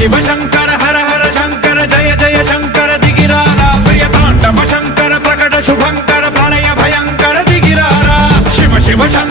शिव शंकर हर हर शंकर जय जय शंकर दिगिरारा प्रिय तांडव शंकर प्रकट शुभंकर प्रलय भयंकर दिगिरारा शिव शिव शंकर